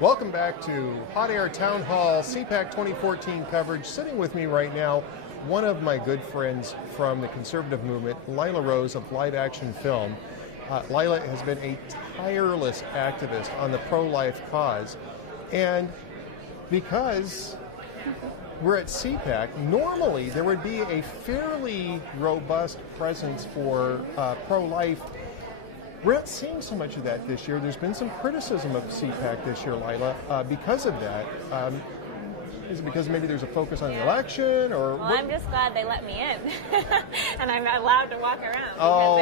Welcome back to Hot Air Town Hall CPAC 2014 coverage. Sitting with me right now, one of my good friends from the conservative movement, Lila Rose of Live Action Film. Lila has been a tireless activist on the pro-life cause, and because we're at CPAC, normally there would be a fairly robust presence for pro-life. We're not seeing so much of that this year. There's been some criticism of CPAC this year, Lila, because of that. Is it because maybe there's a focus on the election, or? Well, I'm just glad they let me in, and I'm allowed to walk around. Oh,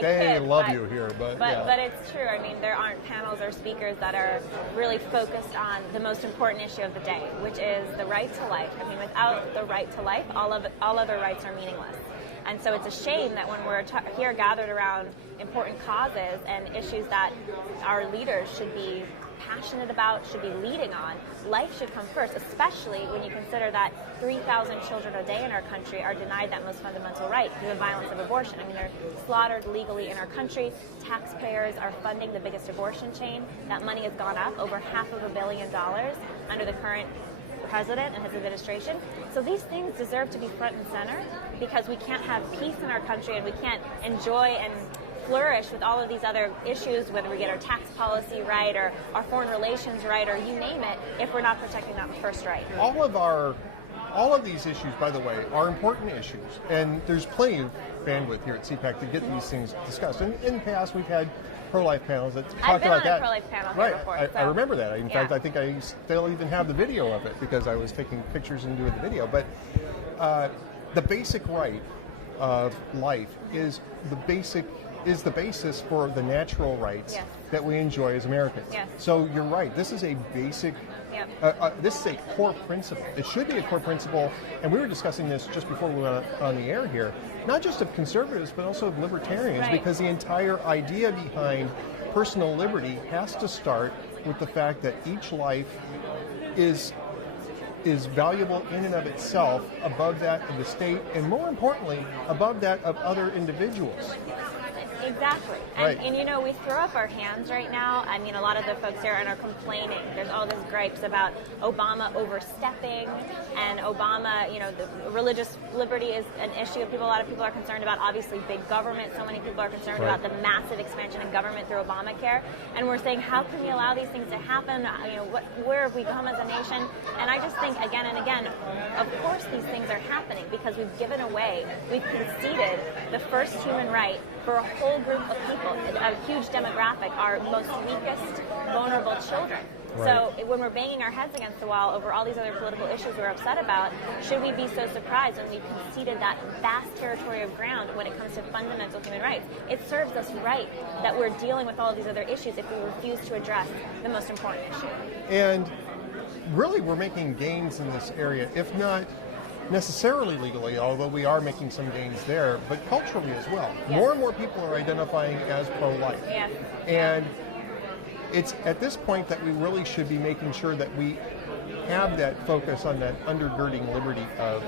they love you here, but it's true. I mean, there aren't panels or speakers that are really focused on the most important issue of the day, which is the right to life. I mean, without the right to life, all other rights are meaningless. And so it's a shame that when we're here gathered around important causes and issues that our leaders should be passionate about, should be leading on, life should come first, especially when you consider that 3,000 children a day in our country are denied that most fundamental right through the violence of abortion. I mean, they're slaughtered legally in our country. Taxpayers are funding the biggest abortion chain. That money has gone up over $500 million under the current president and his administration. So these things deserve to be front and center, because we can't have peace in our country and we can't enjoy and flourish with all of these other issues, whether we get our tax policy right or our foreign relations right or you name it, if we're not protecting that first right. All of these issues, by the way, are important issues, and there's plenty of bandwidth here at CPAC to get these things discussed. And in the past, we've had pro-life panels that talked about that. I've been on a pro-life panel here before. I remember that. In fact, I think I still even have the video of it because I was taking pictures and doing the video. But the basic right of life is the basis for the natural rights that we enjoy as Americans. Yes. So you're right. This is a basic. This is a core principle. It should be a core principle, and we were discussing this just before we went on the air here, not just of conservatives, but also of libertarians, because the entire idea behind personal liberty has to start with the fact that each life is valuable in and of itself, above that of the state, and more importantly, above that of other individuals. Exactly. And you know, we throw up our hands right now. I mean, a lot of the folks here are complaining. There's all these gripes about Obama overstepping, and Obama, you know, the religious liberty is an issue. A lot of people are concerned about, obviously, big government. So many people are concerned about the massive expansion in government through Obamacare. And we're saying, how can we allow these things to happen? You know, where have we come as a nation? And I just think, again and again, of course these things are happening because we've given away, we've conceded the first human right for a whole group of people, a huge demographic, our most weakest, vulnerable children. So when we're banging our heads against the wall over all these other political issues we're upset about, should we be so surprised when we conceded that vast territory of ground when it comes to fundamental human rights? It serves us right that we're dealing with all of these other issues if we refuse to address the most important issue. And really, we're making gains in this area, if not necessarily legally, although we are making some gains there, but culturally as well. Yes. More and more people are identifying as pro-life. Yes. And it's at this point that we really should be making sure that we have that focus on that undergirding liberty of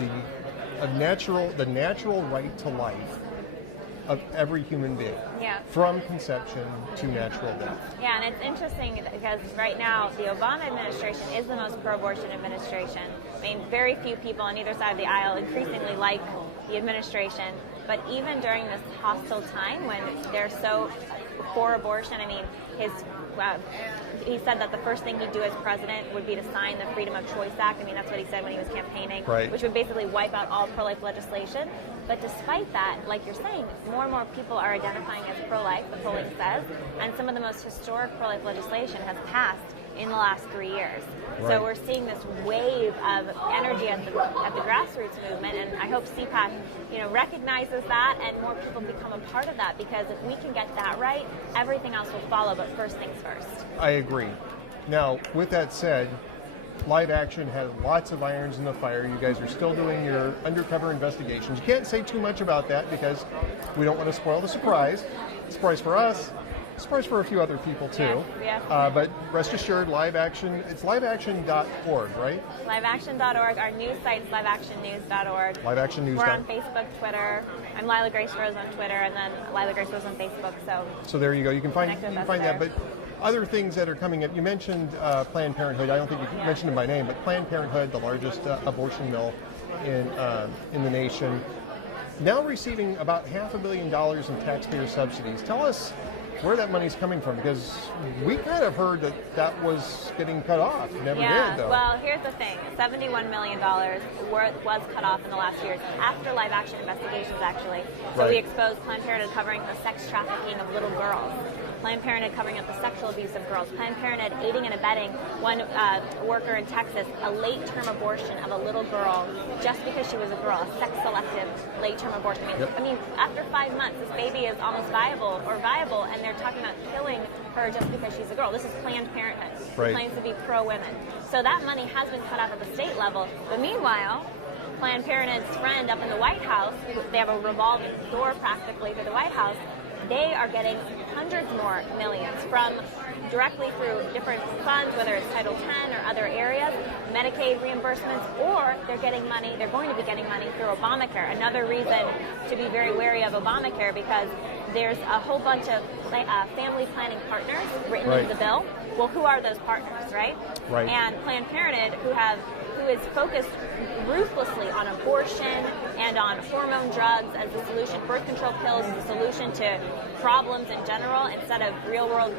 the natural right to life of every human being, from conception to natural death. Yeah, and it's interesting because right now the Obama administration is the most pro-abortion administration. I mean, very few people on either side of the aisle increasingly like the administration, but even during this hostile time when they're so for abortion, I mean, he said that the first thing he'd do as president would be to sign the Freedom of Choice Act. I mean, that's what he said when he was campaigning, which would basically wipe out all pro-life legislation. But despite that, like you're saying, more and more people are identifying as pro-life, the polling says, and some of the most historic pro-life legislation has passed in the last 3 years. So we're seeing this wave of energy at the grassroots movement, and I hope CPAC, you know, recognizes that and more people become a part of that, because if we can get that right, everything else will follow, but first things first. I agree. Now, with that said, Live Action has lots of irons in the fire. You guys are still doing your undercover investigations. You can't say too much about that because we don't want to spoil the surprise. Surprise for us. Surprise for a few other people too. Yes. But rest assured, Live Action, it's liveaction.org, right? Liveaction.org. Our news site is liveactionnews.org. Liveactionnews.org. We're on Facebook, Twitter. I'm Lila Grace Rose on Twitter, and then Lila Grace Rose on Facebook. So there you go. You can find that. But other things that are coming up. You mentioned Planned Parenthood. I don't think you mentioned it by name, but Planned Parenthood, the largest abortion mill in the nation, now receiving about $500 million in taxpayer subsidies. Tell us where that money's coming from, because we kind of heard that that was getting cut off. Never did, though. Well, here's the thing. $71 million was cut off in the last years after live action investigations, actually. So we exposed Planned Parenthood covering the sex trafficking of little girls. Planned Parenthood covering up the sexual abuse of girls. Planned Parenthood aiding and abetting one worker in Texas, a late-term abortion of a little girl just because she was a girl, a sex-selective late-term abortion. I mean, after 5 months, this baby is almost viable, and they're talking about killing her just because she's a girl. This is Planned Parenthood. It claims to be pro-women. So that money has been cut off at the state level. But meanwhile, Planned Parenthood's friend up in the White House, they have a revolving door practically to the White House, they are getting hundreds more millions from directly through different funds, whether it's Title X or other areas, Medicaid reimbursements, or they're going to be getting money through Obamacare. Another reason to be very wary of Obamacare, because there's a whole bunch of family planning partners written into the bill. Well, who are those partners, right? And Planned Parenthood, who is focused ruthlessly on abortion and on hormone drugs as the solution, birth control pills as the solution to problems in general, instead of real-world,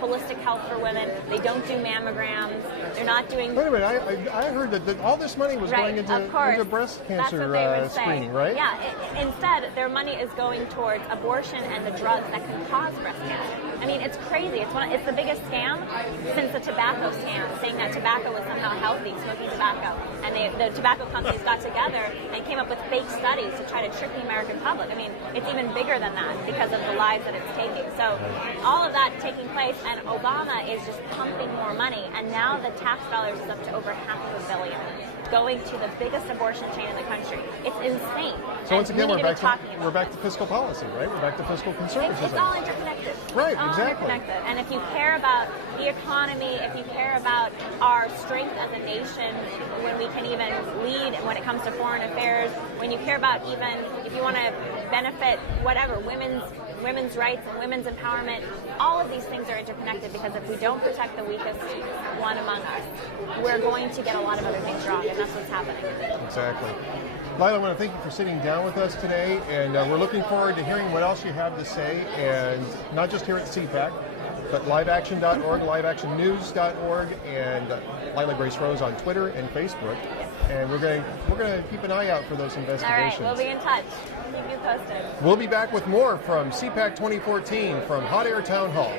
holistic health for women. They don't do mammograms. They're not doing... Wait a minute, I heard that all this money was going into breast cancer screening, right? Yeah, instead, their money is going towards abortion and the drugs that can cause breast cancer. I mean, it's crazy. It's the biggest scam since the tobacco scam, saying that tobacco was somehow healthy, smoking tobacco. And the tobacco companies got together and came up with fake studies to try to trick the American public. I mean, it's even bigger than that because of the lives that it's taking. So all of that taking place, and Obama is just pumping more money, and now the tax dollars is up to over $500 million going to the biggest abortion chain in the country. It's insane. So once again, we're back to fiscal policy, right? We're back to fiscal conservatism. It's all interconnected. Right, it's all exactly. Interconnected. And if you care about the economy, if you care about our strength as a nation, when we can even lead when it comes to foreign affairs, when you care about even if you want to benefit whatever women's rights and women's empowerment, all of these things are interconnected, because if we don't protect the weakest one among us, we're going to get a lot of other things wrong, and that's what's happening. Exactly. Lila, I want to thank you for sitting down with us today, and we're looking forward to hearing what else you have to say, and not just here at CPAC, but liveaction.org, liveactionnews.org, and Lila Grace Rose on Twitter and Facebook. And we're going to keep an eye out for those investigations. All right, we'll be in touch. Keep you posted. We'll be back with more from CPAC 2014 from Hot Air Town Hall.